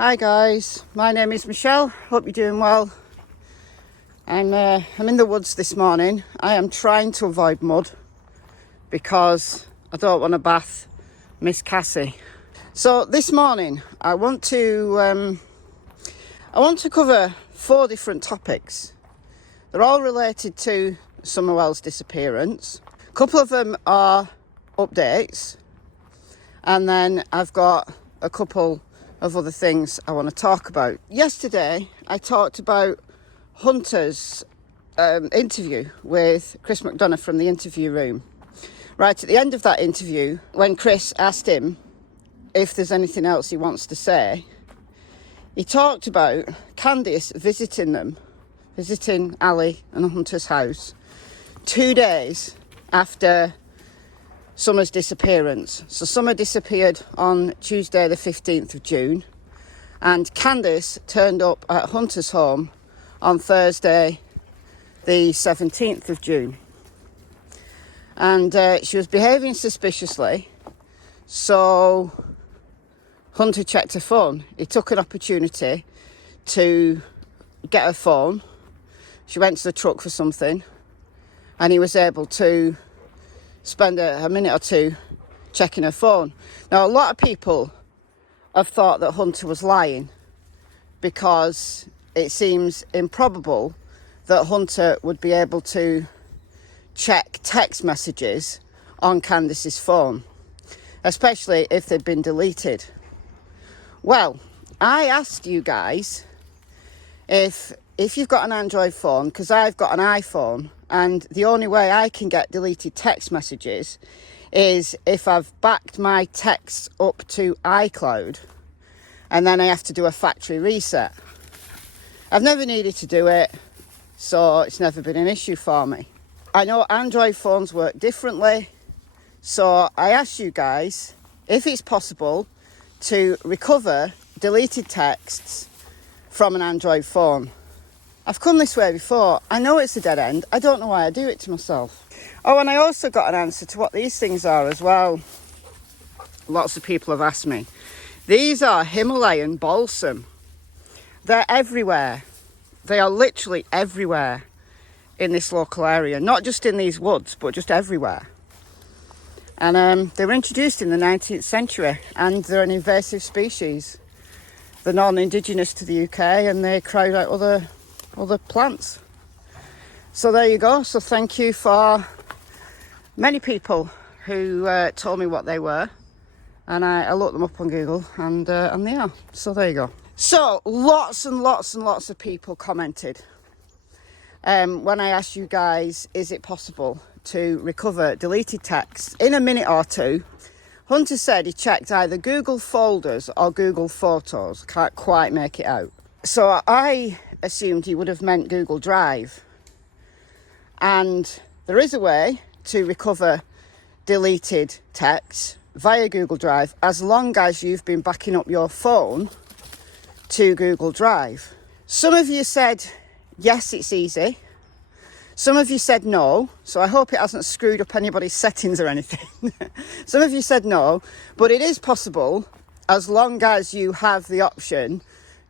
Hi guys, my name is Michelle. Hope you're doing well. I'm in the woods this morning. I am trying to avoid mud because I don't want to bath Miss Cassie. So this morning I want to cover 4 different topics. They're all related to Summerwell's disappearance. A couple of them are updates, and then I've got a couple of other things I want to talk about. Yesterday I talked about Hunter's interview with Chris McDonough from the interview room. Right at the end of that interview, when Chris asked him if there's anything else he wants to say, he talked about Candice visiting Ali and Hunter's house 2 days after Summer's disappearance. So Summer disappeared on Tuesday the 15th of June, and Candice turned up at Hunter's home on Thursday the 17th of June. And she was behaving suspiciously, so Hunter checked her phone. He took an opportunity to get her phone. She went to the truck for something, and he was able to spend a minute or two checking her phone. Now, a lot of people have thought that Hunter was lying because it seems improbable that Hunter would be able to check text messages on Candice's phone, especially if they'd been deleted. Well, I asked you guys if you've got an Android phone, because I've got an iPhone, and the only way I can get deleted text messages is if I've backed my texts up to iCloud, and then I have to do a factory reset. I've never needed to do it, so it's never been an issue for me. I know Android phones work differently, so I asked you guys if it's possible to recover deleted texts from an Android phone. I've come this way before. I know it's a dead end. I don't know why I do it to myself. Oh, and I also got an answer to what these things are as well. Lots of people have asked me. These are Himalayan balsam. They're everywhere. They are literally everywhere in this local area. Not just in these woods, but just everywhere. And they were introduced in the 19th century, and they're an invasive species. They're non-indigenous to the UK, and they crowd out other plants. So there you go. So thank you for many people who told me what they were, and I looked them up on Google, and they are. So there you go. So lots and lots and lots of people commented when I asked you guys, is it possible to recover deleted texts in a minute or two? Hunter said he checked either Google folders or Google Photos. Can't quite make it out. So I assumed he would have meant Google Drive. And there is a way to recover deleted texts via Google Drive, as long as you've been backing up your phone to Google Drive. Some of you said, yes, it's easy. Some of you said no, so I hope it hasn't screwed up anybody's settings or anything. Some of you said no, but it is possible as long as you have the option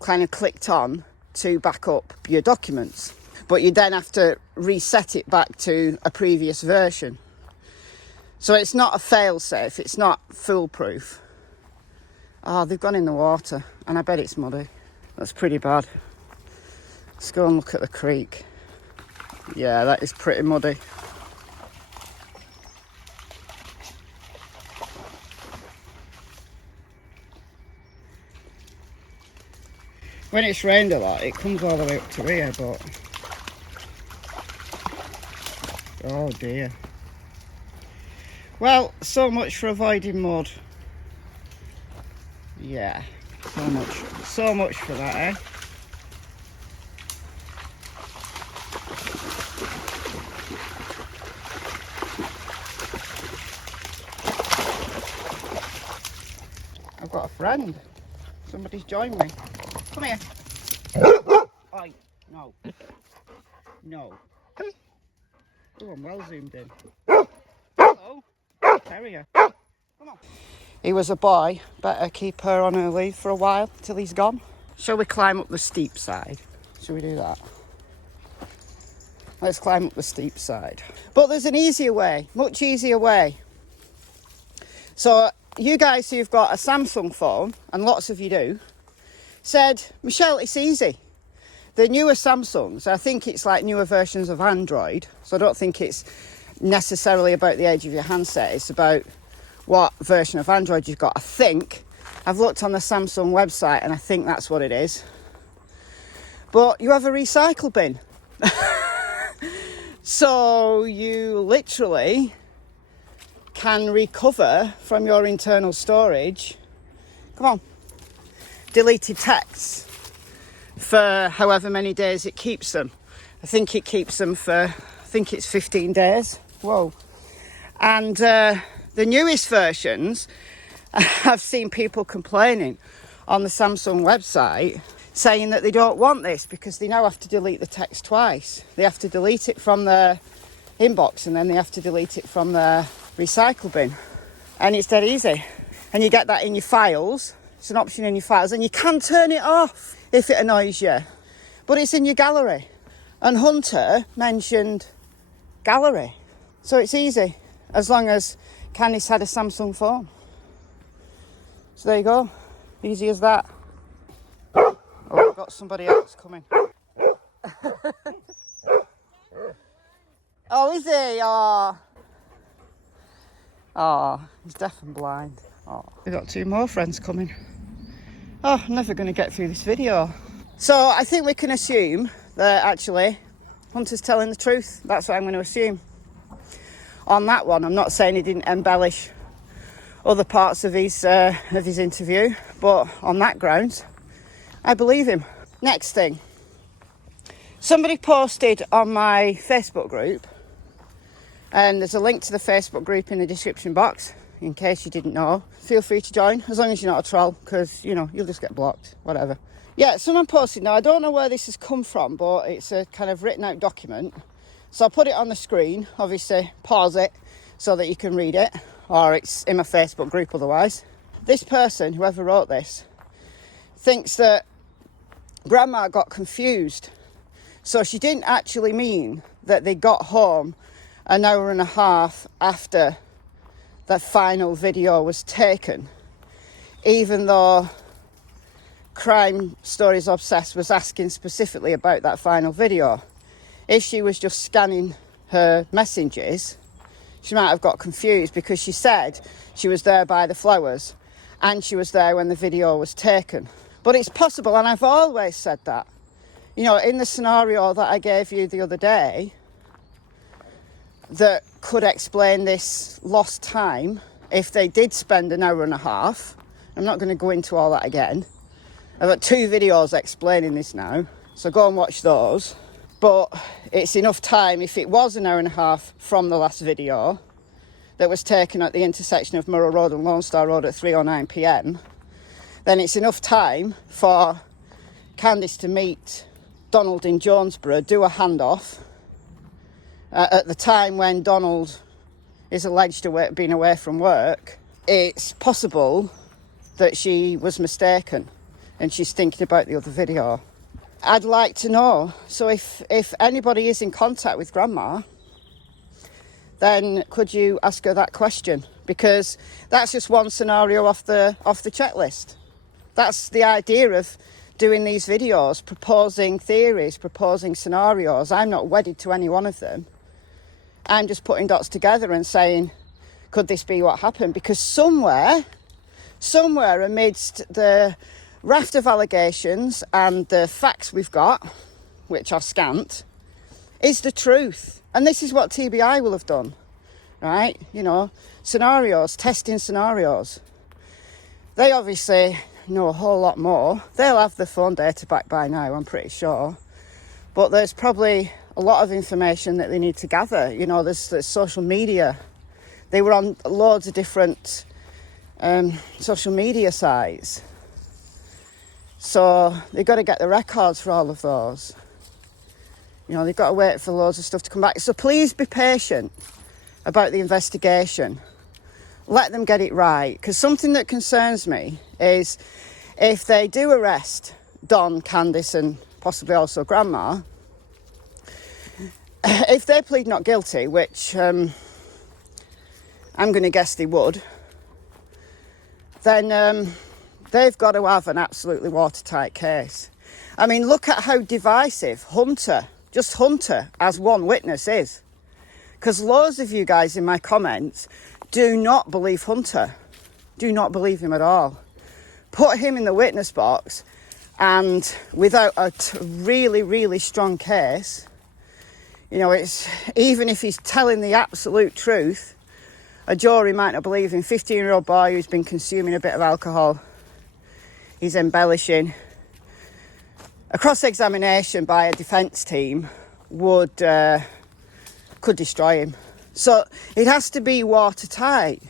kind of clicked on to back up your documents. But you then have to reset it back to a previous version. So it's not a fail-safe, it's not foolproof. Oh, they've gone in the water, and I bet it's muddy. That's pretty bad. Let's go and look at the creek. Yeah, that is pretty muddy. When it's rained a lot, it comes all the way up to here, but... oh dear. Well, so much for avoiding mud. Yeah, so much for that, eh? I've got a friend. Somebody's joined me. Come here. Oi, no. No. Oh, I'm well zoomed in. Hello. Terrier. Come on. He was a boy. Better keep her on her leave for a while till he's gone. Shall we climb up the steep side? Shall we do that? Let's climb up the steep side. But there's an easier way, much easier way. So you guys who've got a Samsung phone, and lots of you do, said, Michelle, it's easy. The newer Samsungs, I think it's like newer versions of Android, so I don't think it's necessarily about the age of your handset, it's about what version of Android you've got. I think, I've looked on the Samsung website and I think that's what it is. But you have a recycle bin. So you literally can recover from your internal storage, come on, deleted texts for however many days it keeps them. I think it keeps them for, I think it's 15 days. Whoa. And the newest versions, I've seen people complaining on the Samsung website saying that they don't want this because they now have to delete the text twice. They have to delete it from their inbox and then they have to delete it from their recycle bin. And it's dead easy. And you get that in your files. It's an option in your files and you can turn it off if it annoys you. But it's in your gallery. And Hunter mentioned gallery. So it's easy as long as Candice had a Samsung phone. So there you go. Easy as that. Oh, we've got somebody else coming. Oh, is he? Oh, he's deaf and blind. Oh, we've got two more friends coming. Oh, I'm never going to get through this video. So I think we can assume that actually Hunter's telling the truth. That's what I'm going to assume. On that one, I'm not saying he didn't embellish other parts of his interview, but on that grounds, I believe him. Next thing. Somebody posted on my Facebook group, and there's a link to the Facebook group in the description box, in case you didn't know. Feel free to join, as long as you're not a troll, because, you know, you'll just get blocked, whatever. Yeah, someone posted, now I don't know where this has come from, but it's a kind of written out document. So I'll put it on the screen, obviously pause it so that you can read it, or it's in my Facebook group otherwise. This person, whoever wrote this, thinks that Grandma got confused. So she didn't actually mean that they got home an hour and a half after the final video was taken, even though Crime Stories Obsessed was asking specifically about that final video. If she was just scanning her messages, she might have got confused because she said she was there by the flowers and she was there when the video was taken. But it's possible, and I've always said that. You know, in the scenario that I gave you the other day, that could explain this lost time, if they did spend an hour and a half. I'm not going to go into all that again. I've got 2 videos explaining this now, so go and watch those. But it's enough time, if it was an hour and a half from the last video that was taken at the intersection of Murrow Road and Lone Star Road at 3:09 p.m, then it's enough time for Candice to meet Donald in Jonesborough, do a handoff at the time when Donald is alleged to being away from work. It's possible that she was mistaken and she's thinking about the other video. I'd like to know. So if anybody is in contact with Grandma, then could you ask her that question? Because that's just one scenario off the checklist. That's the idea of doing these videos, proposing theories, proposing scenarios. I'm not wedded to any one of them. I'm just putting dots together and saying, could this be what happened? Because somewhere amidst the raft of allegations and the facts we've got, which are scant, is the truth. And this is what TBI will have done, right? You know, scenarios, testing scenarios. They obviously know a whole lot more. They'll have the phone data back by now, I'm pretty sure. But there's probably a lot of information that they need to gather. You know, there's social media. They were on loads of different social media sites. So they've got to get the records for all of those. You know, they've got to wait for loads of stuff to come back. So please be patient about the investigation. let them get it right. Because something that concerns me is if they do arrest Don, Candice and possibly also Grandma, if they plead not guilty, which I'm going to guess they would, then they've got to have an absolutely watertight case. I mean, look at how divisive Hunter as one witness is. Because loads of you guys in my comments do not believe Hunter. Do not believe him at all. Put him in the witness box and without a really, really strong case, you know, it's even if he's telling the absolute truth, a jury might not believe him. 15-year-old boy who's been consuming a bit of alcohol, he's embellishing. A cross-examination by a defence team could destroy him. So it has to be watertight.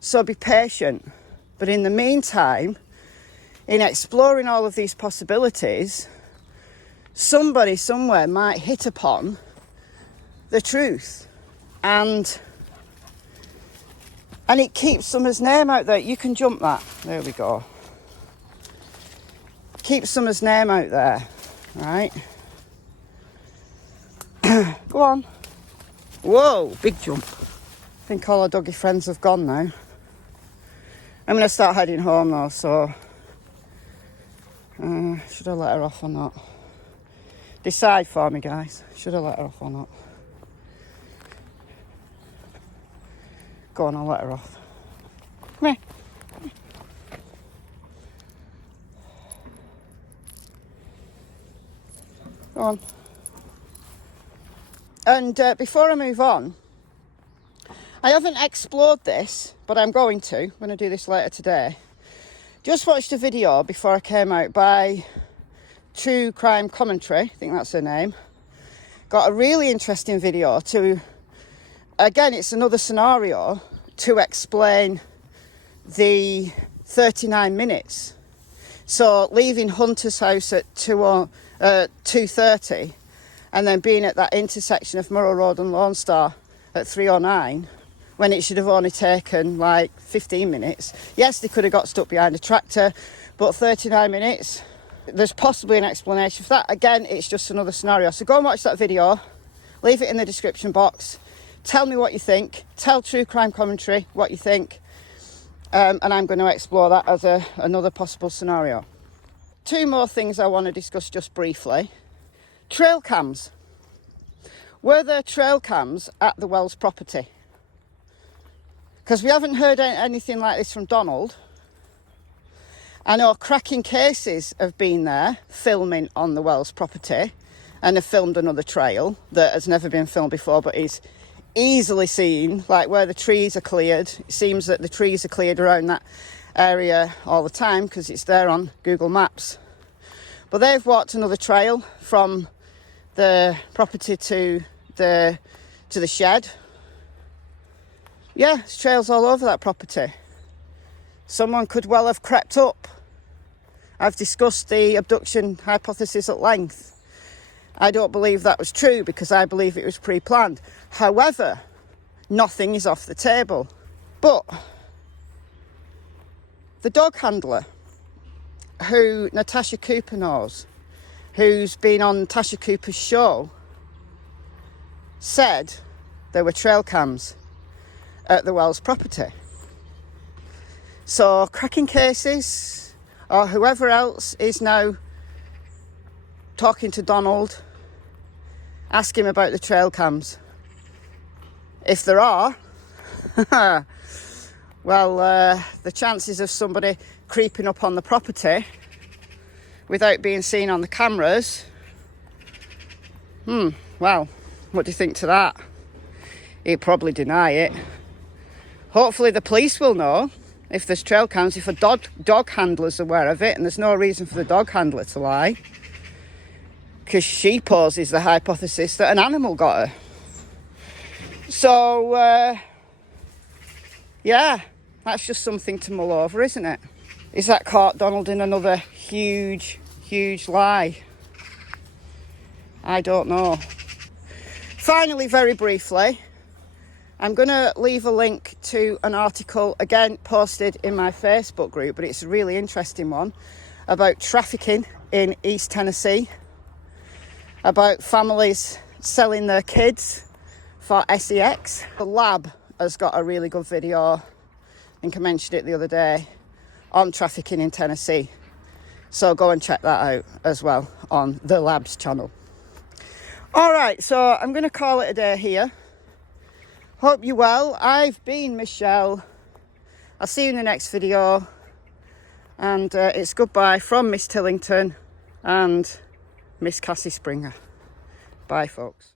So be patient. But in the meantime, in exploring all of these possibilities, somebody somewhere might hit upon the truth. And it keeps Summer's name out there. You can jump that. There we go. Keep Summer's name out there, right? Go on. Whoa, big jump. I think all our doggy friends have gone now. I'm going to start heading home though, so should I let her off or not? Decide for me, guys. Should I let her off or not? Go on, I'll let her off. Come here. Go on. And before I move on, I haven't explored this, but I'm going to. I'm going to do this later today. Just watched a video before I came out by True Crime Commentary, I think that's her name. Got a really interesting video to, again, it's another scenario to explain the 39 minutes. So leaving Hunter's house at 2:30 and then being at that intersection of Murrow Road and Lone Star at 3:09 when it should have only taken like 15 minutes. Yes, they could have got stuck behind a tractor, but 39 minutes, there's possibly an explanation for that. Again, it's just another scenario. So go and watch that video, leave it in the description box. Tell me what you think. Tell True Crime Commentary what you think. And I'm going to explore that as another possible scenario. Two more things I want to discuss just briefly. Trail cams. Were there trail cams at the Wells property? Because we haven't heard anything like this from Donald. I know Crackin Cases have been there filming on the Wells property and have filmed another trail that has never been filmed before but is easily seen, like where the trees are cleared. It seems that the trees are cleared around that area all the time because it's there on Google Maps. But they've walked another trail from the property to the shed. Yeah, there's trails all over that property. Someone could well have crept up. I've discussed the abduction hypothesis at length. I don't believe that was true because I believe it was pre-planned. However, nothing is off the table. But the dog handler, who Natasha Cooper knows, who's been on Natasha Cooper's show, said there were trail cams at the Wells property. So Crackin Cases or whoever else is now talking to Donald, ask him about the trail cams. If there are, well, the chances of somebody creeping up on the property without being seen on the cameras, well, what do you think to that? He'd probably deny it. Hopefully the police will know if there's trail cams, if a dog handler's aware of it, and there's no reason for the dog handler to lie, because she poses the hypothesis that an animal got her. So, yeah, that's just something to mull over, isn't it? Is that caught Donald in another huge, huge lie? I don't know. Finally, very briefly, I'm going to leave a link to an article, again, posted in my Facebook group, but it's a really interesting one, about trafficking in East Tennessee, about families selling their kids for sex. The Lab has got a really good video, I think I mentioned it the other day, on trafficking in Tennessee. So go and check that out as well on the Lab's channel. All right, so I'm going to call it a day here. Hope you're well. I've been Michelle. I'll see you in the next video. And it's goodbye from Miss Tillington and Miss Cassie Springer. Bye, folks.